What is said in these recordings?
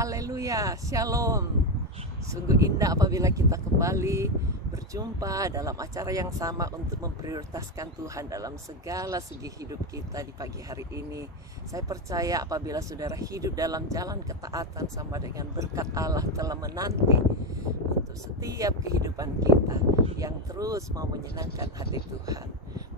Haleluya, Shalom. Sungguh indah apabila kita kembali berjumpa dalam acara yang sama untuk memprioritaskan Tuhan dalam segala segi hidup kita di pagi hari ini. Saya percaya apabila saudara hidup dalam jalan ketaatan sama dengan berkat Allah telah menanti untuk setiap kehidupan kita yang terus mau menyenangkan hati Tuhan.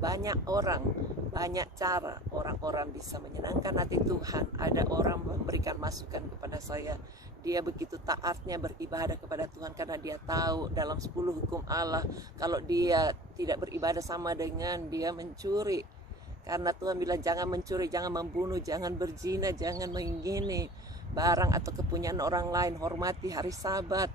Banyak orang, banyak cara orang-orang bisa menyenangkan hati Tuhan. Ada orang memberikan masukan kepada saya, dia begitu taatnya beribadah kepada Tuhan karena dia tahu dalam 10 hukum Allah, kalau dia tidak beribadah sama dengan dia mencuri. Karena Tuhan bilang jangan mencuri, jangan membunuh, jangan berzina, jangan mengingini barang atau kepunyaan orang lain, hormati hari Sabat,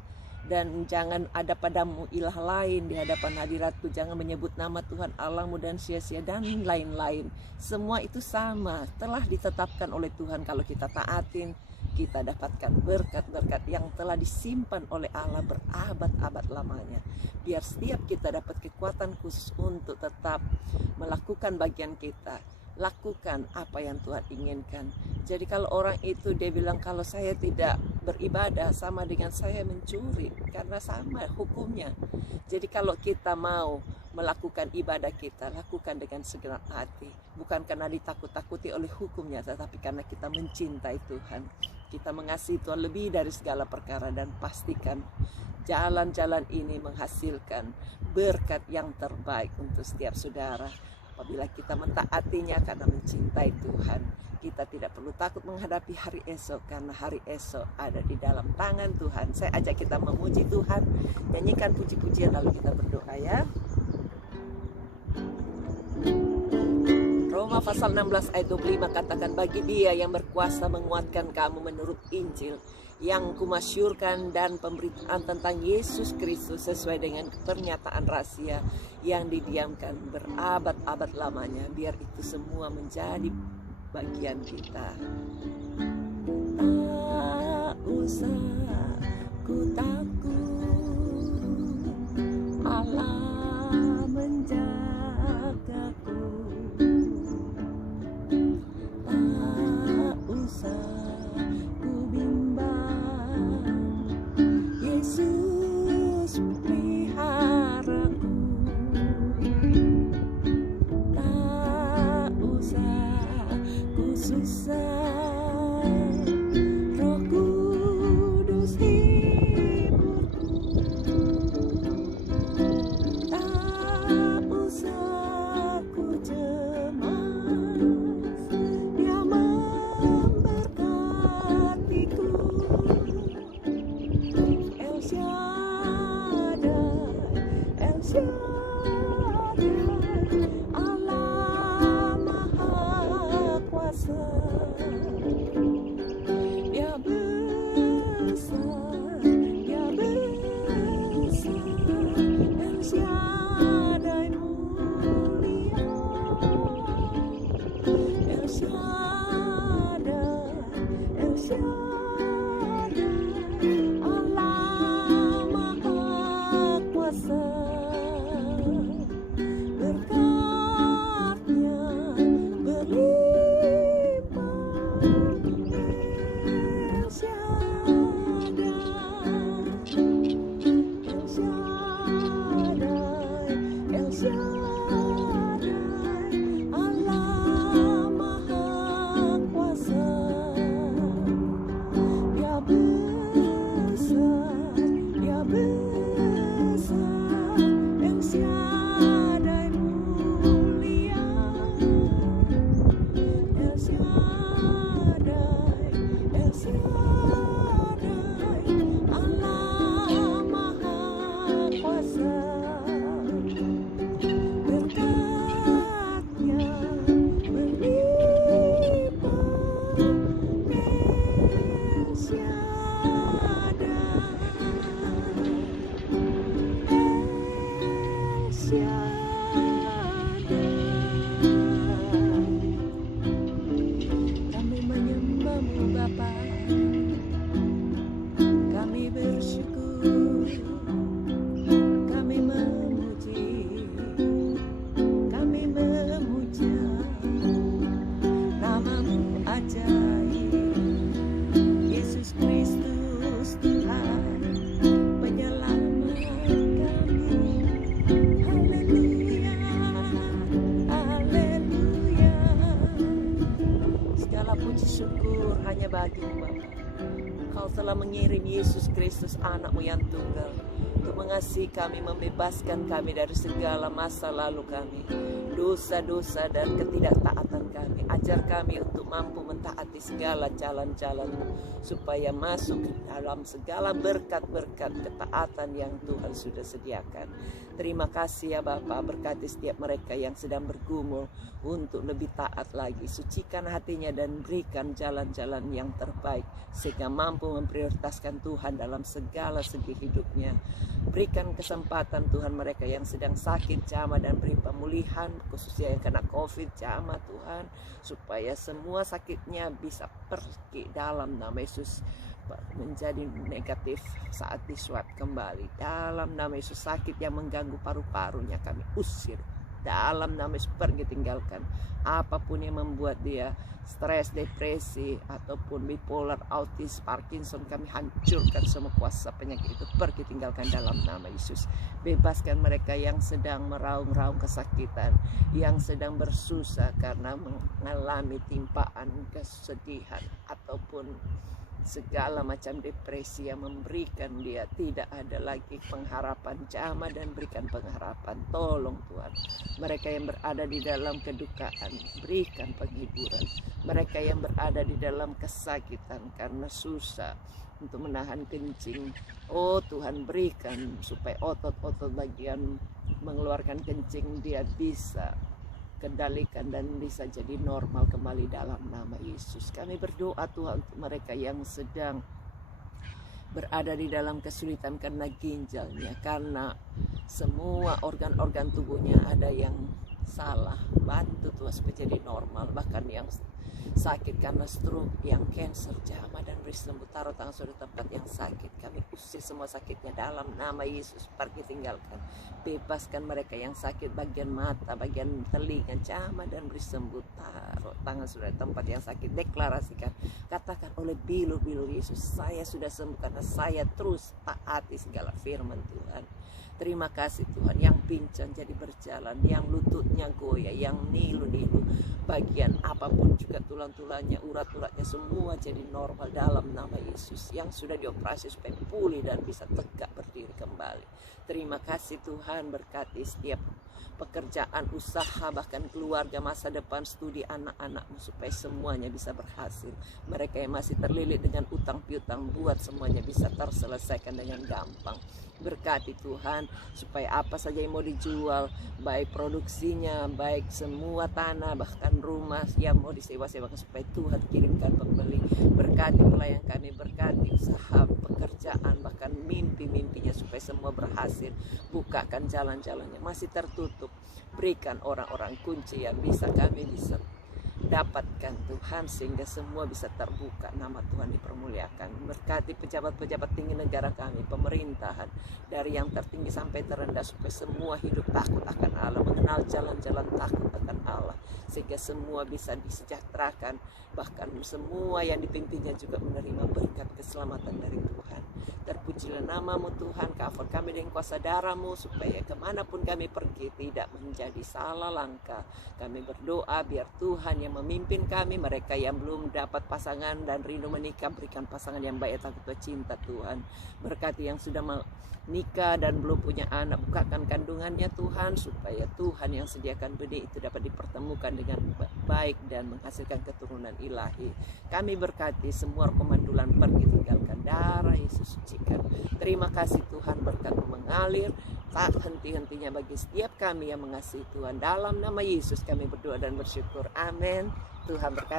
dan jangan ada padamu ilah lain di hadapan hadiratku, jangan menyebut nama Tuhan Allahmu dan sia-sia, dan lain-lain. Semua itu sama, telah ditetapkan oleh Tuhan. Kalau kita taatin, kita dapatkan berkat-berkat yang telah disimpan oleh Allah berabad-abad lamanya. Biar setiap kita dapat kekuatan khusus untuk tetap melakukan bagian kita, lakukan apa yang Tuhan inginkan. Jadi kalau orang itu dia bilang kalau saya tidak beribadah sama dengan saya mencuri, karena sama hukumnya. Jadi kalau kita mau melakukan ibadah kita, lakukan dengan segenap hati, bukan karena ditakut-takuti oleh hukumnya, tetapi karena kita mencintai Tuhan. Kita mengasihi Tuhan lebih dari segala perkara, dan pastikan jalan-jalan ini menghasilkan berkat yang terbaik untuk setiap saudara. Apabila kita mentaatinya karena mencintai Tuhan, kita tidak perlu takut menghadapi hari esok, karena hari esok ada di dalam tangan Tuhan. Saya ajak kita memuji Tuhan, nyanyikan puji-pujian, lalu kita berdoa ya. Roma pasal 16 ayat 25 katakan, bagi Dia yang berkuasa menguatkan kamu menurut Injil yang kumasyurkan dan pemberitaan tentang Yesus Kristus sesuai dengan pernyataan rahasia yang didiamkan berabad-abad lamanya, biar itu semua menjadi bagian kita. Tak usah ku takut, Allah menjagaku. Tak usah ku bimbang, Yesus peliharaku. Tak usah ku susah, Roh Kudus hiburku. Tak usah ku cemas, Dia memberkatiku. El Shaddai, El Shaddai, Allah Maha Kuasa. Dia besar, Dia besar, El Shaddai mulia. El Shaddai, El Shaddai, Allah Maha Kuasa. Berkatnya berlimpah, El Shaddai, El Shaddai, El Shaddai, Allah Maha Kuasa. Dia besar, Dia besar, El Shaddai mulia. El Shaddai, El Shaddai, Allah Maha Kuasa. Berkatnya berlimpah, El Shaddai, El Shaddai. Kami menyembah-Mu Bapa, Engkau telah mengirim Yesus Kristus anak-Mu yang tunggal untuk mengasihi kami, membebaskan kami dari segala masa lalu kami, dosa-dosa dan ketidaktaatan kami. Ajar kami untuk mampu mentaati segala jalan-jalan-Mu, supaya masuk dalam segala berkat-berkat ketaatan yang Tuhan sudah sediakan. Terima kasih ya Bapa, berkati setiap mereka yang sedang bergumul untuk lebih taat lagi. Sucikan hatinya dan berikan jalan-jalan yang terbaik, sehingga mampu memprioritaskan Tuhan dalam segala segi hidupnya. Berikan kesempatan Tuhan mereka yang sedang sakit, jamah dan beri pemulihan, khususnya yang kena COVID, jamah Tuhan, supaya semua sakitnya bisa pergi dalam nama Yesus, menjadi negatif saat diswab kembali. Dalam nama Yesus, sakit yang mengganggu paru-parunya kami usir. Dalam nama Yesus, pergi tinggalkan. Apapun yang membuat dia stres, depresi, ataupun bipolar, autis, Parkinson, kami hancurkan semua kuasa penyakit itu. Pergi tinggalkan dalam nama Yesus. Bebaskan mereka yang sedang meraung-raung kesakitan, yang sedang bersusah karena mengalami timpaan kesedihan ataupun segala macam depresi yang memberikan dia tidak ada lagi pengharapan. Jamah dan berikan pengharapan. Tolong Tuhan mereka yang berada di dalam kedukaan, berikan penghiburan. Mereka yang berada di dalam kesakitan karena susah untuk menahan kencing, oh Tuhan berikan supaya otot-otot bagian mengeluarkan kencing dia bisa kendalikan dan bisa jadi normal kembali dalam nama Yesus. Kami berdoa Tuhan untuk mereka yang sedang berada di dalam kesulitan karena ginjalnya, karena semua organ-organ tubuhnya ada yang salah. Bantu Tuhan supaya jadi normal. Bahkan yang sakit karena stroke, yang cancer, jamah dan beri sembuh. Taruh tangan saudara tempat yang sakit. Kami usir semua sakitnya dalam nama Yesus. Pergi tinggalkan. Bebaskan mereka yang sakit bagian mata, bagian telinga, jamah dan beri sembuh. Taruh tangan saudara tempat yang sakit. Deklarasikan, katakan oleh bilu-bilu Yesus, saya sudah sembuh karena saya terus taati segala firman Tuhan. Terima kasih Tuhan, yang pincang jadi berjalan, yang lututnya goyah, yang nilu-nilu, bagian apapun juga tulang-tulangnya, urat-uratnya semua jadi normal dalam nama Yesus. Yang sudah dioperasi supaya pulih dan bisa tegak berdiri kembali. Terima kasih Tuhan, berkati setiap pekerjaan, usaha, bahkan keluarga, masa depan, studi anak-anakmu supaya semuanya bisa berhasil. Mereka yang masih terlilit dengan utang piutang, buat semuanya bisa terselesaikan dengan gampang. Berkati Tuhan supaya apa saja yang mau dijual, baik produksinya, baik semua tanah, bahkan rumah yang mau disewa-sewakan, supaya Tuhan kirimkan pembeli. Berkati pelayan kami, berkati usaha, pekerjaan, bahkan mimpi-mimpinya supaya semua berhasil. Bukakan jalan-jalannya masih tertutup, berikan orang-orang kunci yang kami bisa dapatkan Tuhan, sehingga semua bisa terbuka, nama Tuhan dipermuliakan. Berkati pejabat-pejabat tinggi negara kami, pemerintahan dari yang tertinggi sampai terendah, supaya semua hidup takut akan Allah, mengenal jalan-jalan takut akan Allah, sehingga semua bisa disejahterakan, bahkan semua yang dipimpinnya juga menerima berkat keselamatan dari Tuhan. Terpujilah namamu Tuhan, cover kami dengan kuasa darah-Mu, supaya kemanapun kami pergi tidak menjadi salah langkah. Kami berdoa biar Tuhan yang memimpin kami. Mereka yang belum dapat pasangan dan rindu menikah, berikan pasangan yang baik, takut cinta Tuhan. Berkati yang sudah menikah dan belum punya anak, bukakan kandungannya Tuhan, supaya Tuhan yang sediakan benih itu dapat dipertemukan dengan baik dan menghasilkan keturunan ilahi. Kami berkati semua pemandulan pergi tinggalkan, darah Yesus sucikan. Terima kasih Tuhan, berkat mengalir tak henti-hentinya bagi setiap kami yang mengasihi Tuhan. Dalam nama Yesus kami berdoa dan bersyukur. Amin. Tuhan berkati.